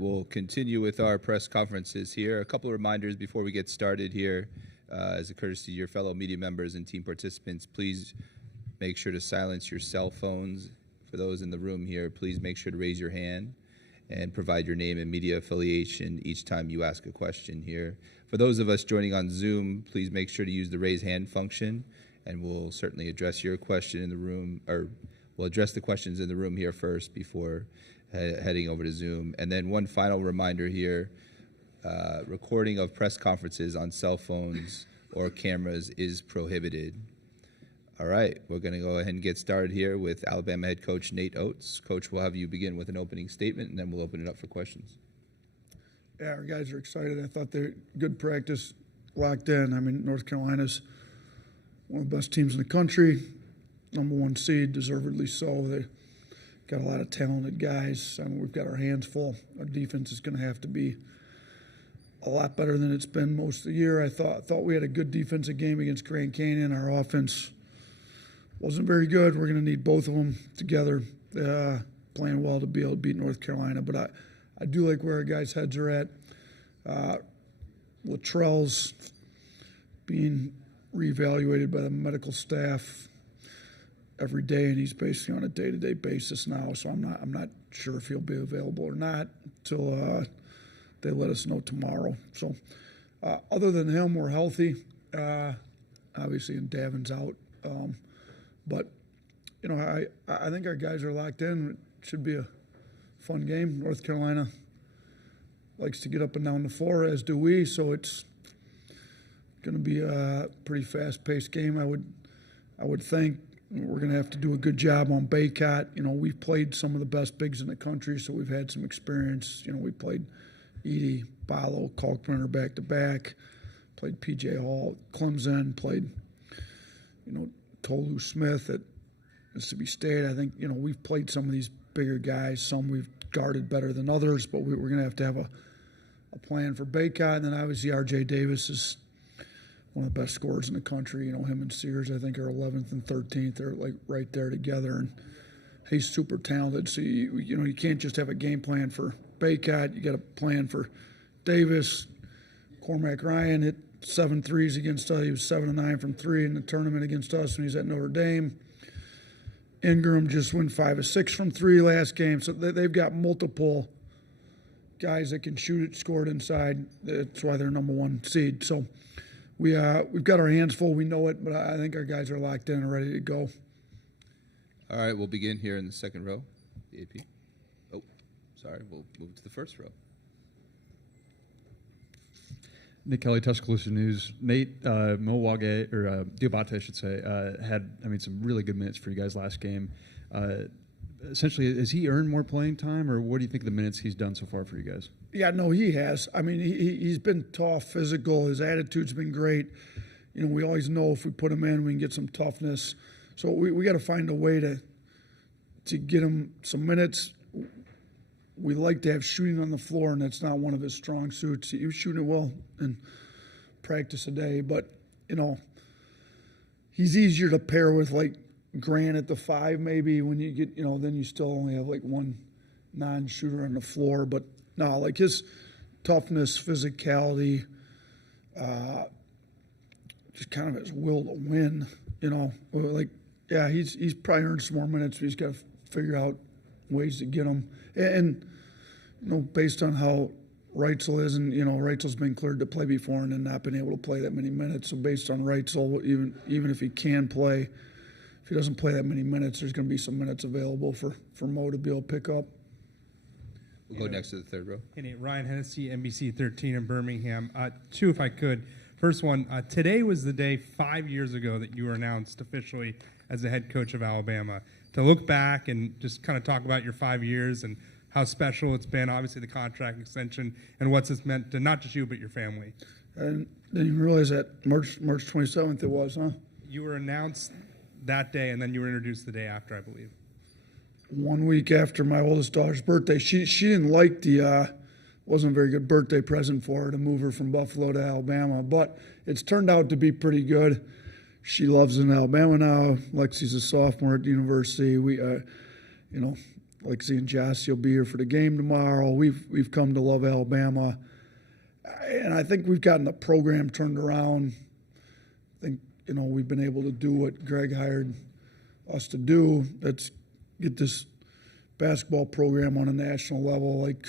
We'll continue with our press conferences here. A couple of reminders before we get started here. As a courtesy to your fellow media members and team participants, please make sure to silence your cell phones. For those in the room here, please make sure to raise your hand and provide your name and media affiliation each time you ask a question here. For those of us joining on Zoom, please make sure to use the raise hand function, and we'll certainly address your question in the room, or we'll address the questions in the room here first before heading over to Zoom. And then one final reminder here, recording of press conferences on cell phones or cameras is prohibited. All right, we're going to go ahead and get started here with Alabama head coach Nate Oats. Coach, we'll have you begin with an opening statement, and then we'll open it up for questions. Yeah, our guys are excited. I thought they're good practice, locked in. I mean, North Carolina's one of the best teams in the country, #1 seed, deservedly so. They got a lot of talented guys. I mean, we've got our hands full. Our defense is going to have to be a lot better than it's been most of the year. I thought we had a good defensive game against Grand Canyon. Our offense wasn't very good. We're going to need both of them together, playing well to be able to beat North Carolina. But I do like where our guys' heads are at. Luttrell's being reevaluated by the medical staff every day, and he's basically on a day-to-day basis now. So I'm not sure if he'll be available or not until they let us know tomorrow. So other than him, we're healthy. Obviously, and Davin's out. But you know, I think our guys are locked in. It should be a fun game. North Carolina likes to get up and down the floor, as do we. So it's going to be a pretty fast-paced game. I would think. We're going to have to do a good job on Baycott. You know, we've played some of the best bigs in the country, so we've had some experience. You know, we played Edie, Ballo, Kalkbrenner back-to-back, played P.J. Hall, Clemson, played, you know, Tolu Smith at Mississippi State. I think, you know, we've played some of these bigger guys. Some we've guarded better than others, but we're going to have a plan for Baycott. And then obviously R.J. Davis is one of the best scorers in the country. You know, him and Sears, I think, are 11th and 13th. They're like right there together, and he's super talented. So you can't just have a game plan for Baycott. You got a plan for Davis. Cormac Ryan hit 7 threes against us. He was 7 of 9 from 3 in the tournament against us when he's at Notre Dame. Ingram just went 5 of 6 from 3 last game. So they've got multiple guys that can shoot it, score it inside. That's why they're #1 seed. So we've got our hands full. We know it, but I think our guys are locked in and ready to go. All right, we'll begin here in the second row, the AP. Oh, sorry, we'll move to the first row. Nick Kelly, Tuscaloosa News. Nate, Milwaukee, or Diabate, I should say, had, some really good minutes for you guys last game. Essentially, has he earned more playing time, or what do you think of the minutes he's done so far for you guys? Yeah, no, he has. I mean, he's been tough, physical. His attitude's been great. You know, we always know if we put him in, we can get some toughness. So we got to find a way to get him some minutes. We like to have shooting on the floor, and that's not one of his strong suits. He was shooting well in practice today, but, you know, he's easier to pair with, like, Grant at the 5 maybe when you get, you know, then you still only have, like, one non-shooter on the floor. But, no, like, his toughness, physicality, just kind of his will to win, you know. Like, yeah, he's probably earned some more minutes, but he's got to figure out ways to get them. And you know, based on how Reitzel is, and, you know, Reitzel's been cleared to play before and then not been able to play that many minutes. So based on Reitzel, even if he can play, if he doesn't play that many minutes, there's going to be some minutes available for Mo to be able to pick up. We'll go next to the third row. Hey, Ryan Hennessy, NBC 13 in Birmingham. 2, if I could. First one, today was the day 5 years ago that you were announced officially as the head coach of Alabama. To look back and just kind of talk about your 5 years and how special it's been, obviously the contract extension, and what's this meant to not just you but your family. And didn't even realize that March 27th it was, huh? You were announced that day, and then you were introduced the day after, I believe. 1 week after my oldest daughter's birthday. She didn't like wasn't a very good birthday present for her to move her from Buffalo to Alabama, but it's turned out to be pretty good. She loves in Alabama now. Lexi's a sophomore at the university. We, like seeing Jossie will be here for the game tomorrow. We've come to love Alabama, and I think we've gotten the program turned around. I think we've been able to do what Greg hired us to do. Let's get this basketball program on a national level, like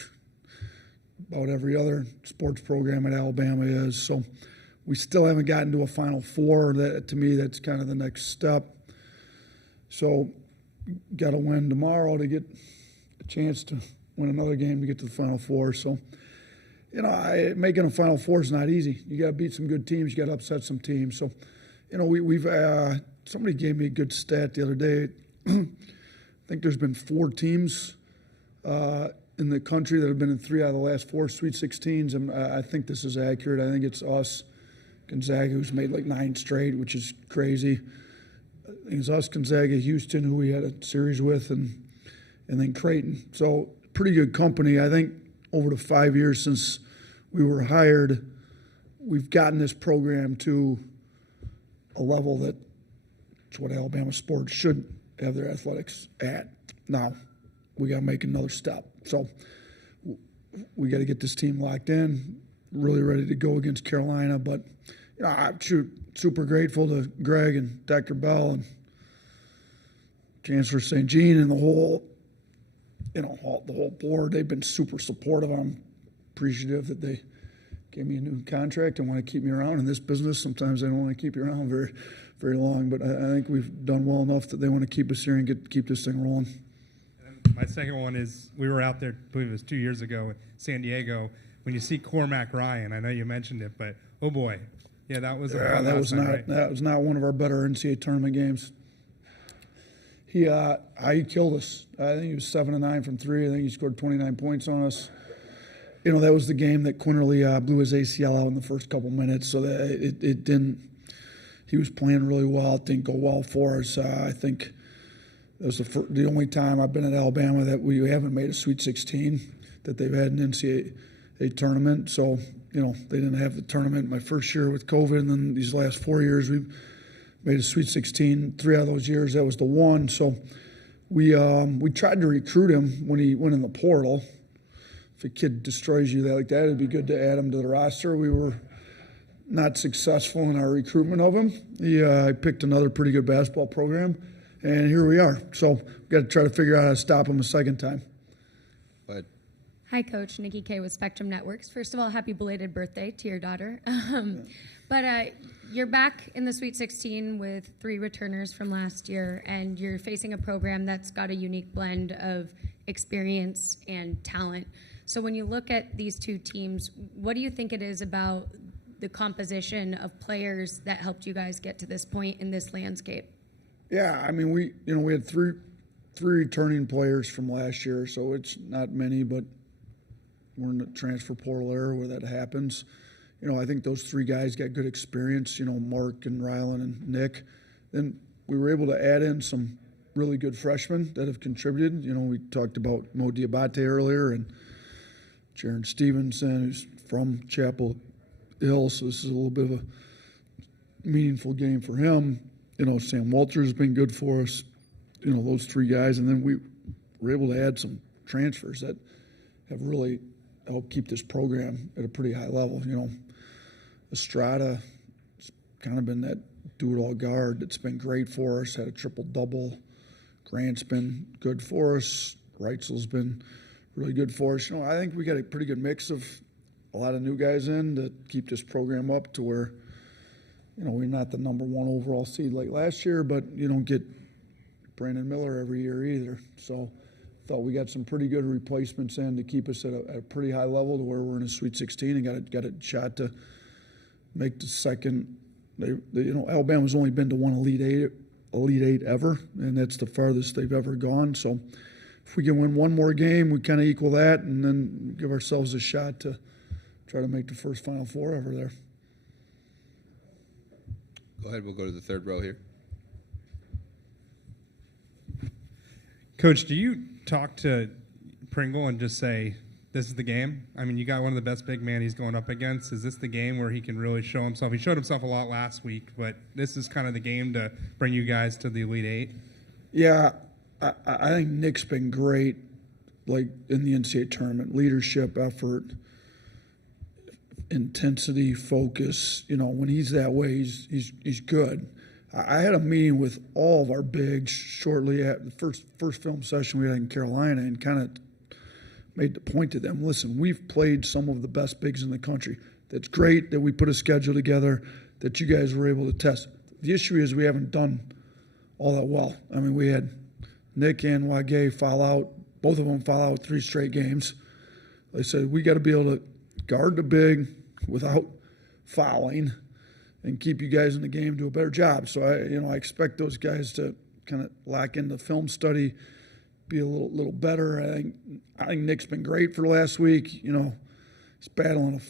about every other sports program at Alabama is. So we still haven't gotten to a Final Four. That, to me, that's kind of the next step. So got to win tomorrow to get a chance to win another game to get to the Final Four. So, making a Final Four is not easy. You got to beat some good teams. You got to upset some teams. So, we've somebody gave me a good stat the other day. I think there's been 4 teams in the country that have been in 3 out of the last 4 Sweet 16s, and I think this is accurate. I think it's us, Gonzaga, who's made like 9 straight, which is crazy. I think it's us, Gonzaga, Houston, who we had a series with, and then Creighton. So pretty good company. I think over the 5 years since we were hired, we've gotten this program to a level that's what Alabama sports should have their athletics at. Now, we got to make another step. So we got to get this team locked in, really ready to go against Carolina. But I'm super grateful to Greg and Dr. Bell and Chancellor St. Jean and the whole board. They've been super supportive. I'm appreciative that they gave me a new contract and want to keep me around in this business. Sometimes they don't want to keep you around very, very long, but I think we've done well enough that they want to keep us here and keep this thing rolling. My second one is we were out there, I believe it was 2 years ago in San Diego. When you see Cormac Ryan, I know you mentioned it, but oh boy, yeah, that was that was not one of our better NCAA tournament games. He killed us. I think he was 7-9 from 3. I think he scored 29 points on us. That was the game that Quinterly blew his ACL out in the first couple minutes, so that it didn't. He was playing really well. It didn't go well for us. I think it was the only time I've been at Alabama that we haven't made a Sweet 16, that they've had an NCAA tournament. So, they didn't have the tournament my first year with COVID, and then these last 4 years we've made a Sweet 16. 3 out of those years, that was the one. So we tried to recruit him when he went in the portal. If a kid destroys you like that, it'd be good to add him to the roster. We were not successful in our recruitment of him. He picked another pretty good basketball program, and here we are. So we've got to try to figure out how to stop him a second time. But Hi, Coach. Nikki Kay with Spectrum Networks. First of all, happy belated birthday to your daughter. But you're back in the Sweet 16 with 3 returners from last year, and you're facing a program that's got a unique blend of experience and talent. So when you look at these 2 teams, what do you think it is about the composition of players that helped you guys get to this point in this landscape? Yeah, I mean, we had three returning players from last year, so it's not many, but we're in the transfer portal era where that happens. I think those 3 guys got good experience, Mark and Rylan and Nick. Then we were able to add in some really good freshmen that have contributed. We talked about Mo Diabate earlier and Jarin Stevenson, who's from Chapel Hill, so this is a little bit of a meaningful game for him. Sam Walters has been good for us, those 3 guys. And then we were able to add some transfers that have really helped keep this program at a pretty high level. Estrada has kind of been that do-it-all guard that's been great for us, had a triple-double. Grant's been good for us. Reitzel's been really good for us. I think we got a pretty good mix of a lot of new guys in to keep this program up to where, we're not the number 1 overall seed like last year, but you don't get Brandon Miller every year either. So thought we got some pretty good replacements in to keep us at a pretty high level to where we're in a Sweet 16 and got a shot to make the second. Alabama's only been to one Elite Eight ever, and that's the farthest they've ever gone. So if we can win one more game, we kind of equal that, and then give ourselves a shot to try to make the first Final Four ever there. go ahead. We'll go to the third row here. Coach, do you talk to Pringle and just say, this is the game? I mean, you got one of the best big men he's going up against. Is this the game where he can really show himself? He showed himself a lot last week, but this is kind of the game to bring you guys to the Elite Eight? Yeah, I think Nick's been great. like in the NCAA tournament, leadership, effort, intensity, focus. When he's that way, he's good. I had a meeting with all of our bigs shortly at the first film session we had in Carolina, and kind of made the point to them, listen, we've played some of the best bigs in the country. That's great that we put a schedule together that you guys were able to test. The issue is we haven't done all that well. I mean, we had Nick and Wage foul out, both of them foul out 3 straight games. They said we got to be able to guard the big without fouling and keep you guys in the game, do a better job. So I expect those guys to kind of lock into film study, be a little better. I think Nick's been great for last week. He's battling a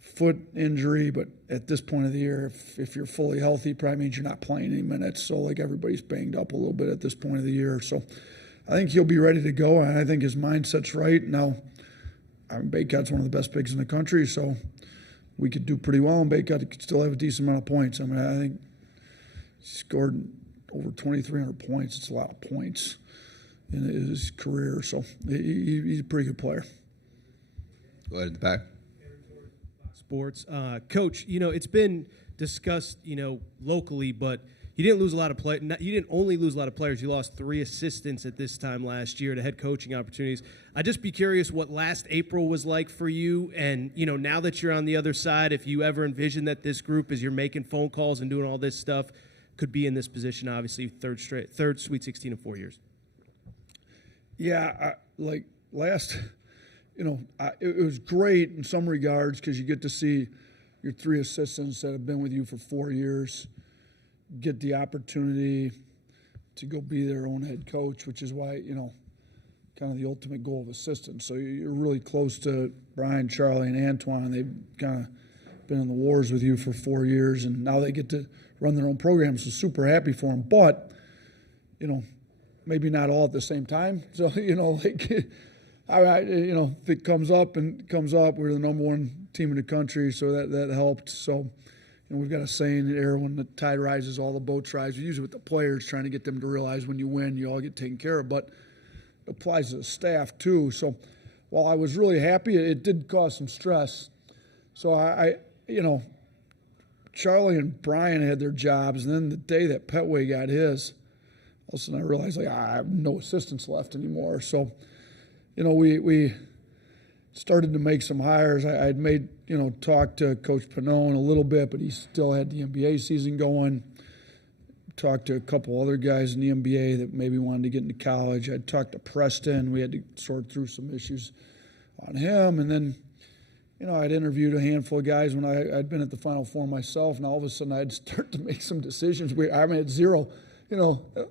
foot injury, but at this point of the year, if you're fully healthy, probably means you're not playing any minutes. So like everybody's banged up a little bit at this point of the year. So I think he'll be ready to go, and I think his mindset's right. Now, Baycot's one of the best bigs in the country, so we could do pretty well, and Baycott could still have a decent amount of points. I mean, I think he scored over 2,300 points. It's a lot of points in his career, so he's a pretty good player. Go ahead in the back. Sports. Coach, it's been discussed, locally, but you didn't lose a lot of you didn't only lose a lot of players. You lost 3 assistants at this time last year to head coaching opportunities. I'd just be curious what last April was like for you, and now that you're on the other side, if you ever envision that this group, as you're making phone calls and doing all this stuff, could be in this position. Obviously, third Sweet 16 in 4 years. Yeah, last. It was great in some regards because you get to see your 3 assistants that have been with you for 4 years get the opportunity to go be their own head coach, which is why, kind of the ultimate goal of assistants. So you're really close to Brian, Charlie, and Antoine. They've kind of been in the wars with you for 4 years, and now they get to run their own program, so super happy for them. But, maybe not all at the same time. So, if it comes up, we're the number 1 team in the country, so that helped. So, we've got a saying there, when the tide rises, all the boats rise. We use it with the players, trying to get them to realize when you win, you all get taken care of. But it applies to the staff, too. So while I was really happy, it did cause some stress. So Charlie and Brian had their jobs, and then the day that Petway got his, all of a sudden I realized, I have no assistants left anymore. So, we started to make some hires. I'd made, talked to Coach Pannone a little bit, but he still had the NBA season going. Talked to a couple other guys in the NBA that maybe wanted to get into college. I'd talked to Preston. We had to sort through some issues on him. And then, I'd interviewed a handful of guys when I'd been at the Final Four myself, and all of a sudden I'd start to make some decisions. I had 0,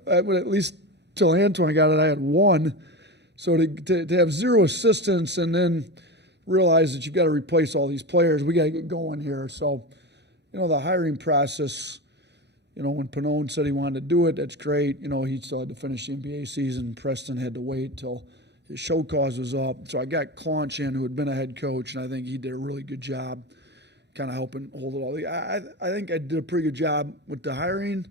at least till Antoine got it, I had 1. So to have 0 assistants and then realize that you've got to replace all these players, we got to get going here. So, the hiring process, when Pannone said he wanted to do it, that's great. He still had to finish the NBA season. Preston had to wait till his show cause was up. So I got Claunch in, who had been a head coach, and I think he did a really good job kind of helping hold it all. I think I did a pretty good job with the hiring.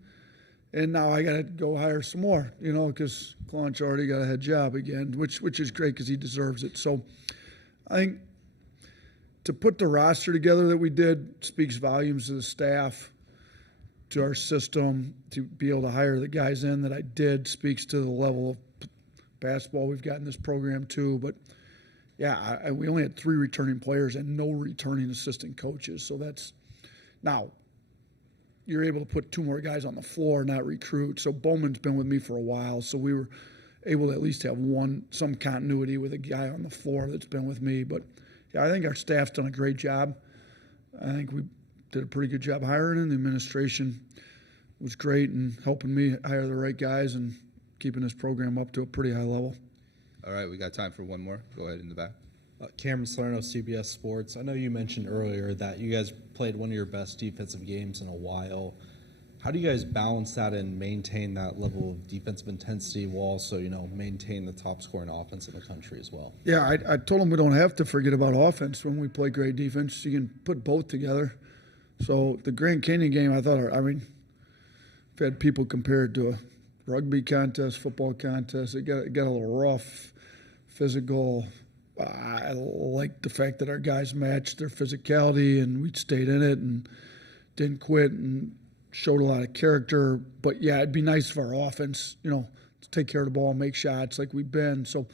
And now I got to go hire some more, because Claunch already got a head job again, which is great because he deserves it. So I think to put the roster together that we did speaks volumes to the staff, to our system. To be able to hire the guys in that I did speaks to the level of basketball we've got in this program too. But, yeah, we only had 3 returning players and no returning assistant coaches. So that's – now – you're able to put 2 more guys on the floor, not recruit. So Bowman's been with me for a while, so we were able to at least have some continuity with a guy on the floor that's been with me. But, yeah, I think our staff's done a great job. I think we did a pretty good job hiring, and the administration was great in helping me hire the right guys and keeping this program up to a pretty high level. All right, we got time for one more. Go ahead in the back. Cameron Salerno, CBS Sports. I know you mentioned earlier that you guys played one of your best defensive games in a while. How do you guys balance that and maintain that level of defensive intensity while also, maintain the top scoring offense in the country as well? Yeah, I told them we don't have to forget about offense when we play great defense. You can put both together. So the Grand Canyon game, I've had people compare it to a rugby contest, football contest. It got a little rough. physical. I like the fact that our guys matched their physicality and we stayed in it and didn't quit and showed a lot of character. But, yeah, it'd be nice for our offense, to take care of the ball and make shots like we've been. So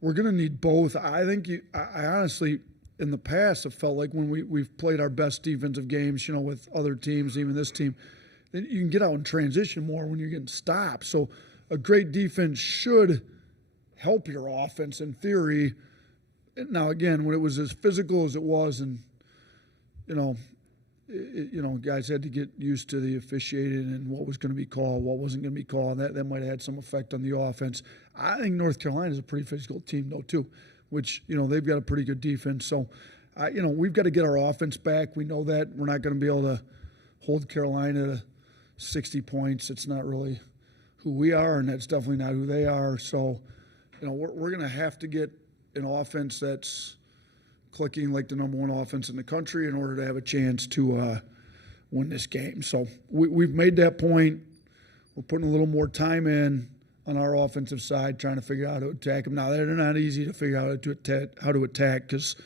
we're going to need both. I think I honestly, in the past, have felt like when we've played our best defensive games, with other teams, even this team, then you can get out and transition more when you're getting stopped. So a great defense should help your offense in theory. Now, again, when it was as physical as it was and, guys had to get used to the officiating and what was going to be called, what wasn't going to be called. That might have had some effect on the offense. I think North Carolina is a pretty physical team, though, too, which, they've got a pretty good defense. So, we've got to get our offense back. We know that. We're not going to be able to hold Carolina to 60 points. It's not really who we are, and that's definitely not who they are. So, we're going to have to get an offense that's clicking like the number one offense in the country in order to have a chance to win this game. So we've made that point. We're putting a little more time in on our offensive side, trying to figure out how to attack them. Now, they're not easy to figure out how to attack because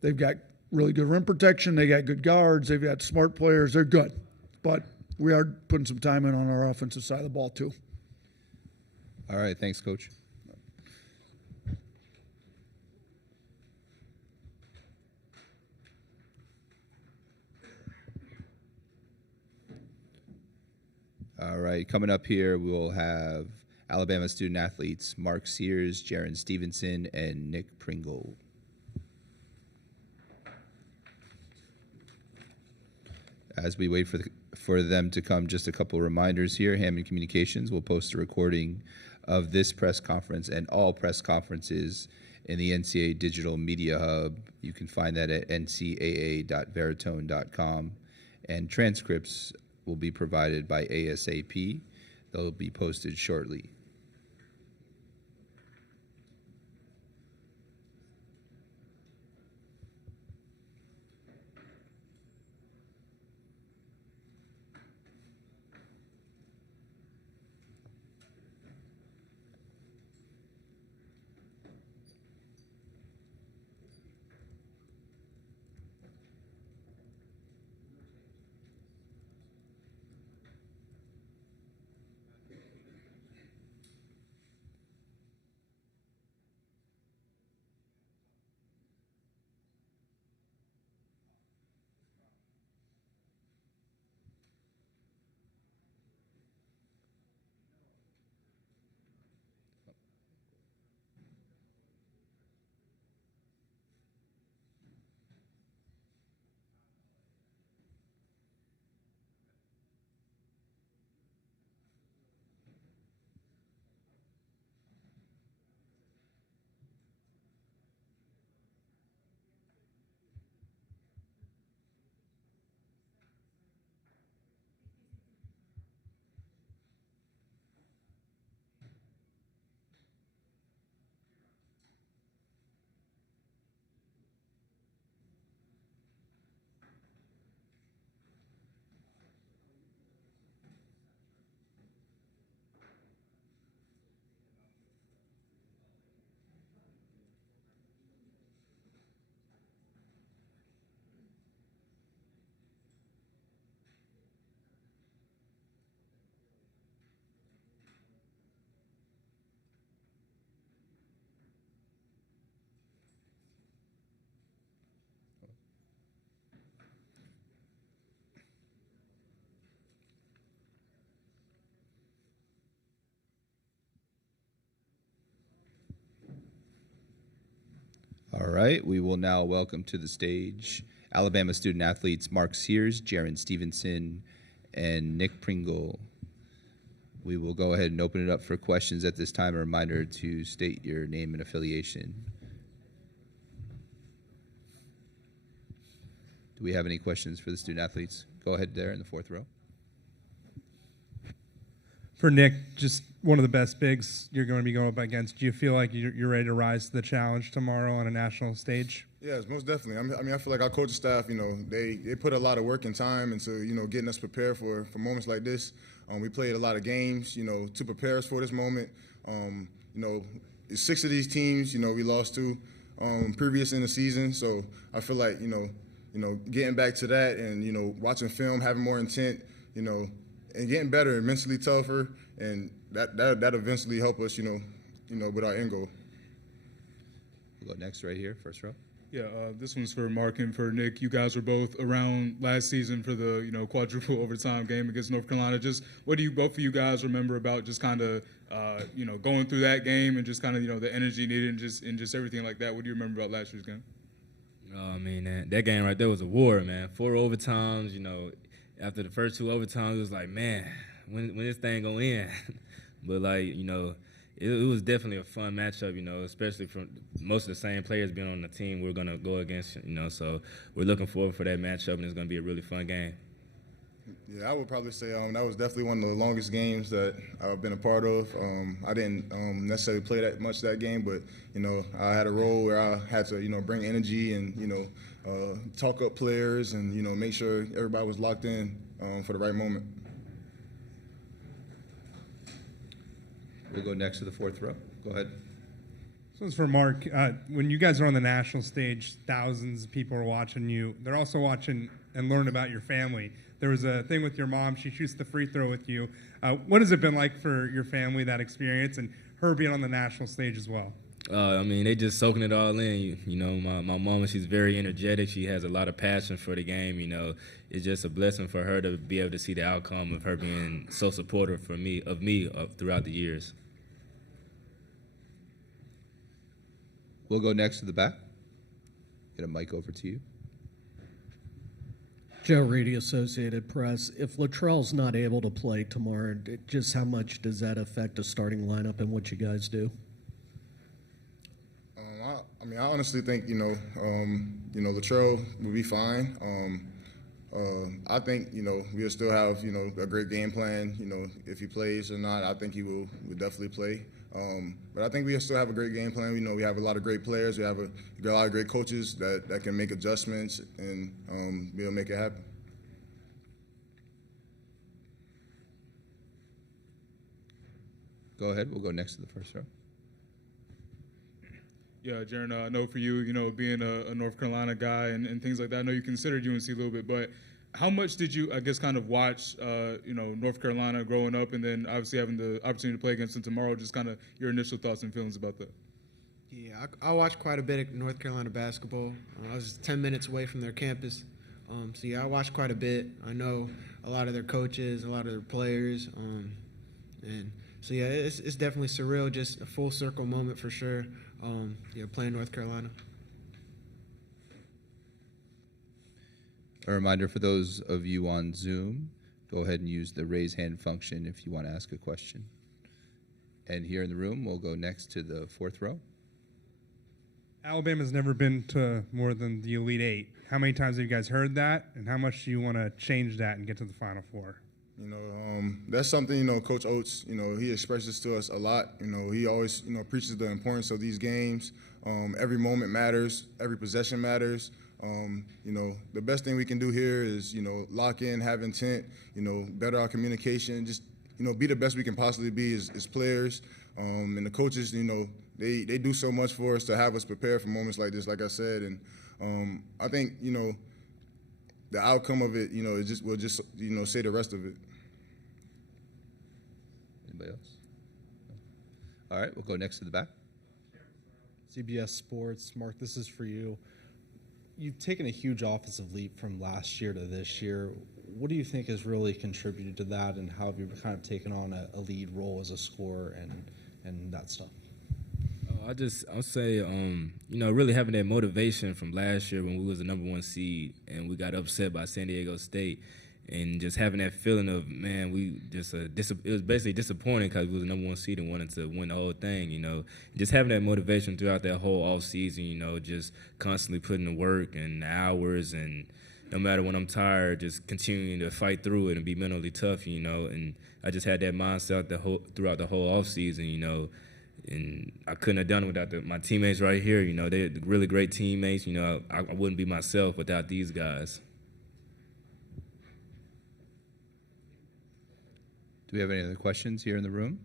they've got really good rim protection. They got good guards. They've got smart players. They're good. But we are putting some time in on our offensive side of the ball, too. All right. Thanks, Coach. All right, coming up here, we'll have Alabama student athletes Mark Sears, Jarin Stevenson, and Nick Pringle. As we wait for them to come, just a couple of reminders here. Hammond Communications will post a recording of this press conference and all press conferences in the NCAA Digital Media Hub. You can find that at ncaa.veritone.com. And transcripts will be provided by ASAP. They'll be posted shortly. All right, we will now welcome to the stage Alabama student athletes Mark Sears, Jarin Stevenson, and Nick Pringle. We will go ahead and open it up for questions at this time. A reminder to state your name and affiliation. Do we have any questions for the student athletes? Go ahead there in the fourth row. For Nick, just one of the best bigs you're going to be going up against. Do you feel like you're ready to rise to the challenge tomorrow on a national stage? Yes, most definitely. I feel like our coaching staff, they put a lot of work and time into, getting us prepared for moments like this. We played a lot of games, to prepare us for this moment. 6 of these teams, we lost to previous in the season. So I feel like, getting back to that and, watching film, having more intent, and getting better and mentally tougher, and that eventually help us, with our end goal. We'll go next right here, first row. Yeah, this one's for Mark and for Nick. You guys were both around last season for the quadruple overtime game against North Carolina. Just what do you both of you guys remember about just kind of going through that game and just kind of the energy needed and just everything like that? What do you remember about last year's game? I mean, that game right there was a war, man. 4 overtimes. After the first 2 overtimes, it was like, man, when this thing gonna end? But it was definitely a fun matchup, especially from most of the same players being on the team we're going to go against, so we're looking forward for that matchup, and it's going to be a really fun game. Yeah, I would probably say that was definitely one of the longest games that I've been a part of. I didn't necessarily play that much that game, but, I had a role where I had to, bring energy and, talk up players and, make sure everybody was locked in for the right moment. We'll go next to the 4th row. Go ahead. So it's for Mark. When you guys are on the national stage, thousands of people are watching you. They're also watching and learn about your family. There was a thing with your mom. She shoots the free throw with you. What has it been like for your family, that experience, and her being on the national stage as well? They just soaking it all in. My mama, she's very energetic. She has a lot of passion for the game. It's just a blessing for her to be able to see the outcome of her being so supportive of me throughout the years. We'll go next to the back. Get a mic over to you. Joe Reedy, Associated Press. If Latrell's not able to play tomorrow, just how much does that affect the starting lineup and what you guys do? I honestly think, Latrell will be fine. I think, we'll still have, a great game plan. If he plays or not, I think he will definitely play. But I think we still have a great game plan. We have a lot of great players. We got a lot of great coaches that can make adjustments and be able to make it happen. Go ahead. We'll go next to the first row. Yeah, Jarin, I know for you, being a North Carolina guy and things like that, I know you considered UNC a little bit, but how much did you, I guess, kind of watch, North Carolina growing up and then obviously having the opportunity to play against them tomorrow, just kind of your initial thoughts and feelings about that? Yeah, I watched quite a bit of North Carolina basketball. I was 10 minutes away from their campus. I watched quite a bit. I know a lot of their coaches, a lot of their players. It's definitely surreal, just a full circle moment for sure, playing North Carolina. A reminder for those of you on Zoom, go ahead and use the raise hand function if you want to ask a question. And here in the room, we'll go next to the 4th row. Alabama's never been to more than the Elite Eight. How many times have you guys heard that, and how much do you want to change that and get to the Final Four? That's something, Coach Oats, he expresses to us a lot. He always, preaches the importance of these games. Every moment matters. Every possession matters. The best thing we can do here is, lock in, have intent, better our communication, just, be the best we can possibly be as players. And the coaches, they do so much for us to have us prepare for moments like this, like I said. And I think, the outcome of it, we'll just say the rest of it. Anybody else? All right, we'll go next to the back. CBS Sports. Mark, this is for you. You've taken a huge offensive leap from last year to this year. What do you think has really contributed to that, and how have you kind of taken on a lead role as a scorer and that stuff? I'll say, really having that motivation from last year when we was the #1 seed and we got upset by San Diego State, and just having that feeling of, man, it was basically disappointing because we was the #1 seed and wanted to win the whole thing, Just having that motivation throughout that whole off season, just constantly putting the work and the hours, and no matter when I'm tired, just continuing to fight through it and be mentally tough, And I just had that mindset throughout the whole off season, And I couldn't have done it without my teammates right here. They're really great teammates. I wouldn't be myself without these guys. Do we have any other questions here in the room?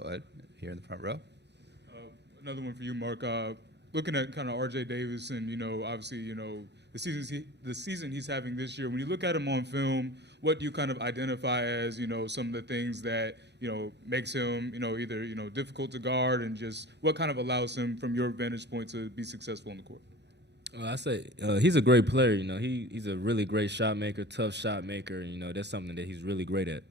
Go ahead, here in the front row. Another one for you, Mark. Looking at kind of R.J. Davis and, obviously, the season he's having this year, when you look at him on film, what do you kind of identify as, some of the things that, makes him, either, difficult to guard, and just what kind of allows him, from your vantage point, to be successful on the court? I say he's a great player. He's a really great shot maker, tough shot maker. That's something that he's really great at.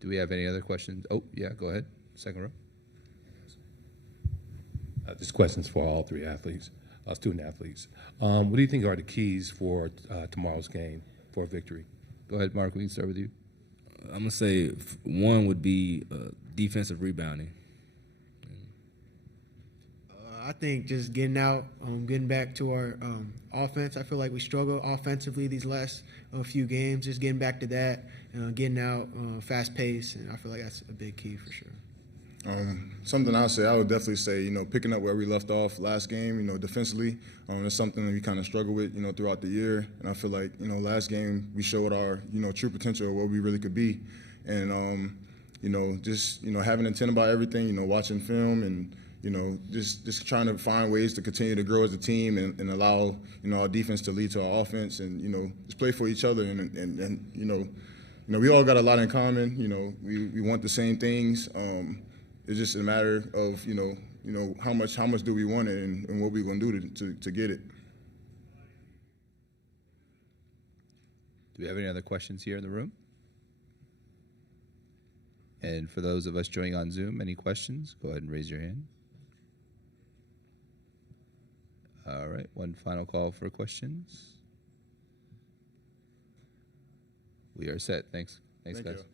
Do we have any other questions? Oh, yeah, go ahead. Second row. This question's for all three athletes, student athletes. What do you think are the keys for tomorrow's game for a victory? Go ahead, Mark. We can start with you. I'm going to say one would be defensive rebounding. I think just getting out, getting back to our offense. I feel like we struggle offensively these last few games. Just getting back to that, getting out, fast pace, and I feel like that's a big key for sure. Something I would definitely say, picking up where we left off last game, defensively. It's something that we kind of struggle with, throughout the year. And I feel like, last game we showed our, true potential of what we really could be. And, just, having intent about everything, watching film and, just trying to find ways to continue to grow as a team and allow, our defense to lead to our offense and, just play for each other. And we all got a lot in common. We want the same things. It's just a matter of, how much do we want it and what we're going to do to get it. Do we have any other questions here in the room? And for those of us joining on Zoom, any questions? Go ahead and raise your hand. All right, one final call for questions. We are set. Thanks, Thank guys. you.